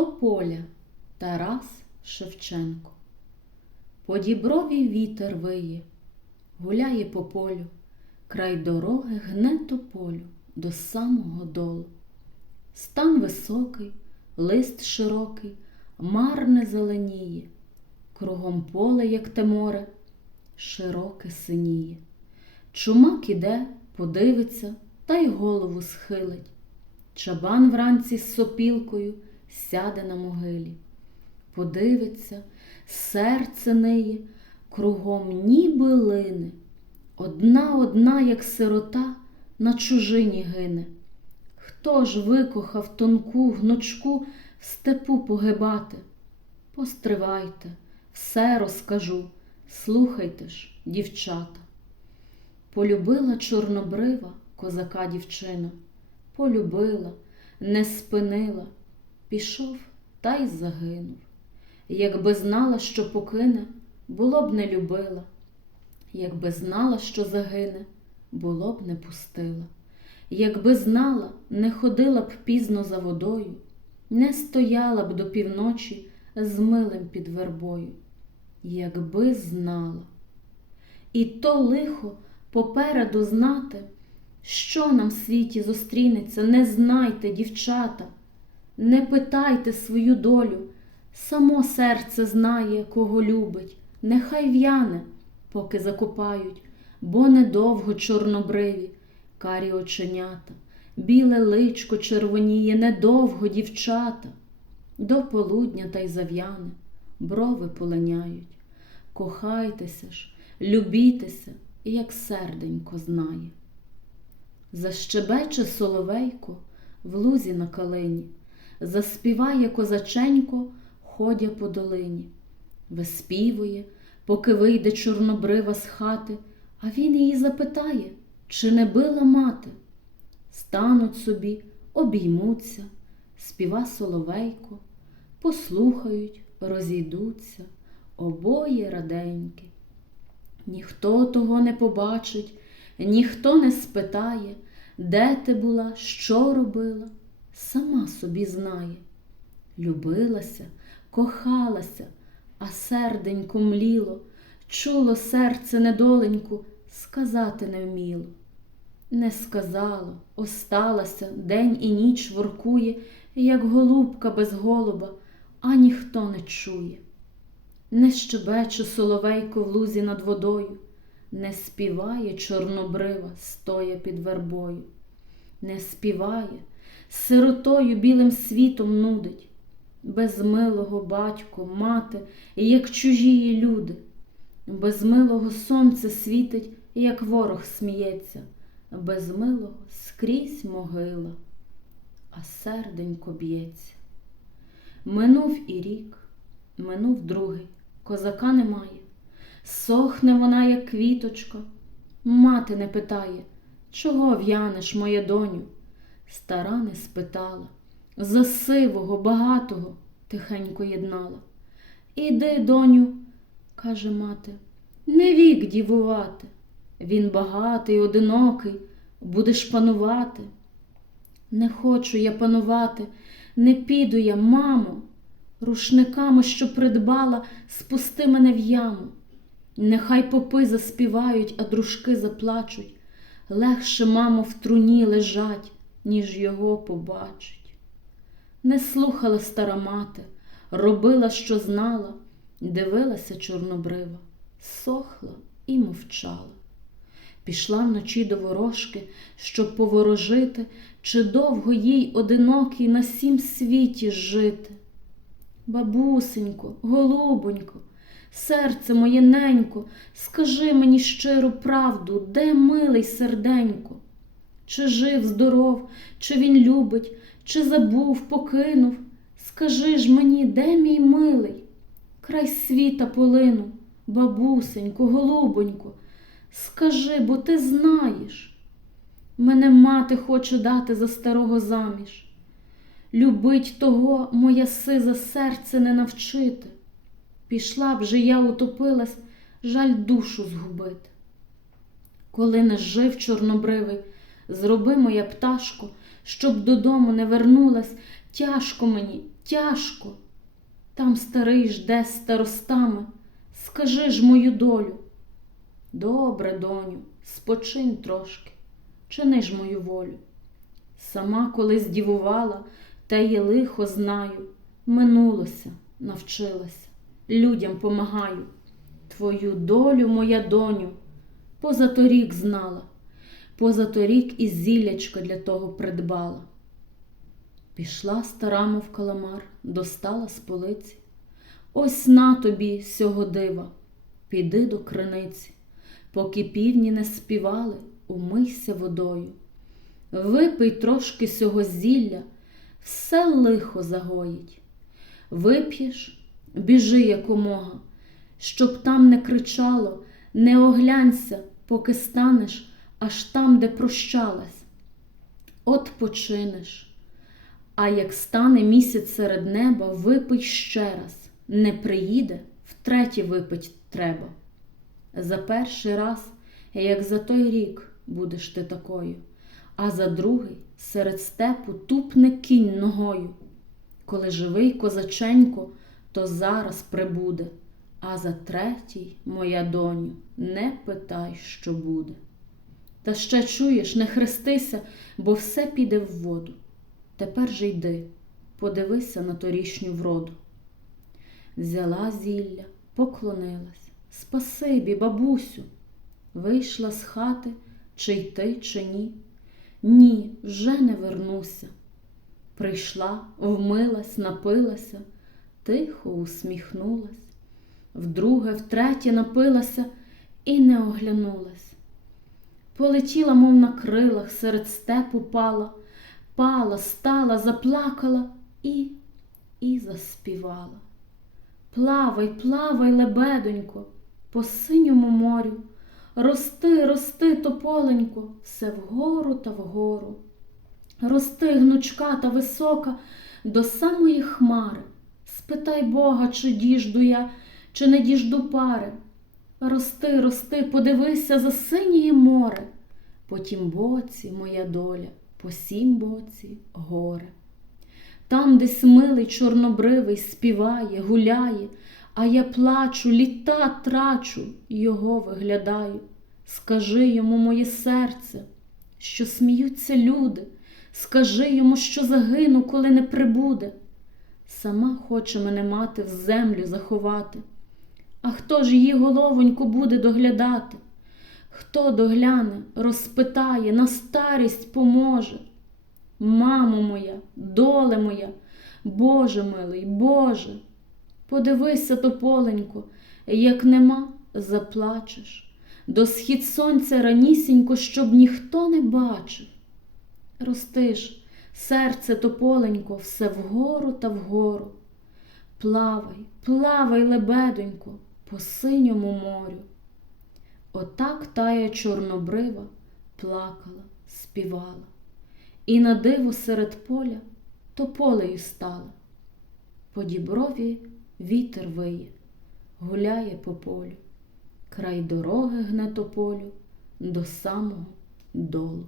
Тополя Тарас Шевченко. По діброві вітер виє, гуляє по полю, край дороги гне тополю до самого долу. Стан високий, лист широкий, марне зеленіє, кругом поле, як те море, широке синіє. Чумак іде, подивиться та й голову схилить. Чабан вранці з сопілкою сяде на могилі. Подивиться, серце неє, кругом ніби лине. Одна одна, як сирота, на чужині гине. Хто ж викохав тонку гнучку в степу погибати? Постривайте, все розкажу, слухайте ж, дівчата. Полюбила чорнобрива козака дівчина, полюбила, не спинила, пішов та й загинув. Якби знала, що покине, було б не любила, якби знала, що загине, було б не пустила. Якби знала, не ходила б пізно за водою, не стояла б до півночі з милим під вербою. Якби знала. І то лихо попереду знати, що нам в світі зустрінеться, не знайте, дівчата, не питайте свою долю, само серце знає, кого любить, нехай в'яне, поки закопають, бо недовго чорнобриві, карі оченята, біле личко червоніє, недовго дівчата, до полудня та й зав'яне, брови полиняють. Кохайтеся ж, любітеся, як серденько знає. Защебече соловейко в лузі на калині, заспіває козаченько, ходя по долині, виспівує, поки вийде чорнобрива з хати, а він її запитає, чи не била мати. Стануть собі, обіймуться, співа соловейко, послухають, розійдуться, обоє раденьки. Ніхто того не побачить, ніхто не спитає, де ти була, що робила, сама собі знає. Любилася, кохалася, а серденько мліло, чуло серце недоленьку, сказати не вміло. Не сказало, осталася, день і ніч воркує, як голубка без голуба, а ніхто не чує. Не щебече соловейко в лузі над водою, не співає чорнобрива, стоя під вербою, не співає, сиротою білим світом нудить, без милого батько, мати, як чужії люди, без милого сонце світить, як ворог сміється, без милого скрізь могила, а серденько б'ється. Минув і рік, минув другий козака немає. Сохне вона, як квіточка. Мати не питає, чого в'янеш, моя доню? Стара не спитала, за сивого, багатого тихенько єднала. Іди, доню, каже мати, не вік дівувати. Він багатий, одинокий, будеш панувати. Не хочу я панувати, не піду я, мамо рушниками, що придбала, спусти мене в яму. Нехай попи заспівають, а дружки заплачуть. Легше, мамо, в труні лежать, ніж його побачить. Не слухала стара мати, робила, що знала, дивилася чорнобрива, сохла і мовчала. Пішла вночі до ворожки, щоб поворожити, чи довго їй одинокій на сім світі жити. Бабусенько, голубонько, серце моє ненько, скажи мені щиру правду, де милий серденько? Чи жив, здоров, чи він любить, чи забув, покинув? Скажи ж мені, де мій милий? Край світа полину, бабусенько, голубонько, скажи, бо ти знаєш. Мене мати хоче дати за старого заміж. Любить того моє сиза серце не навчити. Пішла б же я утопилась, жаль душу згубити. Коли не жив чорнобривий, зроби моя пташко, щоб додому не вернулась, тяжко мені, тяжко. Там старий жде старостами, скажи ж мою долю. Добре, доню, спочинь трошки, чини ж мою волю. Сама колись дівувала, та й лихо знаю, минулося, навчилася, людям помагаю. Твою долю, моя доню, позаторік знала, позаторік і зіллячко для того придбала. Пішла стара, мов каламар, достала з полиці. Ось на тобі сього дива, піди до криниці, поки півні не співали, умийся водою. Випий трошки сього зілля, все лихо загоїть. Вип'єш, біжи якомога, щоб там не кричало, не оглянься, поки станеш аж там, де прощалась. От починеш. А як стане місяць серед неба, випий ще раз. Не приїде, втретє випить треба. За перший раз, як за той рік, будеш ти такою, а за другий серед степу тупне кінь ногою. Коли живий козаченько, то зараз прибуде, а за третій, моя доню, не питай, що буде. Та ще чуєш, не хрестися, бо все піде в воду. Тепер же йди, подивися на торішню вроду. Взяла зілля, поклонилась. Спасибі, бабусю. Вийшла з хати, чи йти, чи ні. Ні, вже не вернуся. Прийшла, вмилась, напилася, тихо усміхнулась. Вдруге, втретє напилася і не оглянулась. Полетіла, мов на крилах, серед степу пала пала, стала, заплакала і і заспівала. Плавай, плавай, лебедонько, по синьому морю, рости, рости, тополенько, все вгору та вгору. Рости, гнучка та висока до самої хмари. Спитай Бога, чи діжду я, чи не діжду пари. Рости, рости, подивися за синіє море, по тім боці моя доля по сім боці горе. Там, десь милий чорнобривий співає, гуляє, а я плачу, літа трачу, його виглядаю. Скажи йому, моє серце, що сміються люди, скажи йому, що загину, коли не прибуде. Сама хоче мене мати в землю заховати. А хто ж її головоньку буде доглядати? Хто догляне, розпитає, на старість поможе. Мамо моя, доле моя, Боже милий, Боже, подивися, тополенько, як нема, заплачеш. До схід сонця ранісінько, щоб ніхто не бачив. Ростиш, серце тополенько, все вгору та вгору. Плавай, плавай, лебедонько, по синьому морю. Отак тая чорнобрива плакала, співала, і на диво серед поля тополею стала. По діброві вітер виє, гуляє по полю, край дороги гне тополю до самого долу.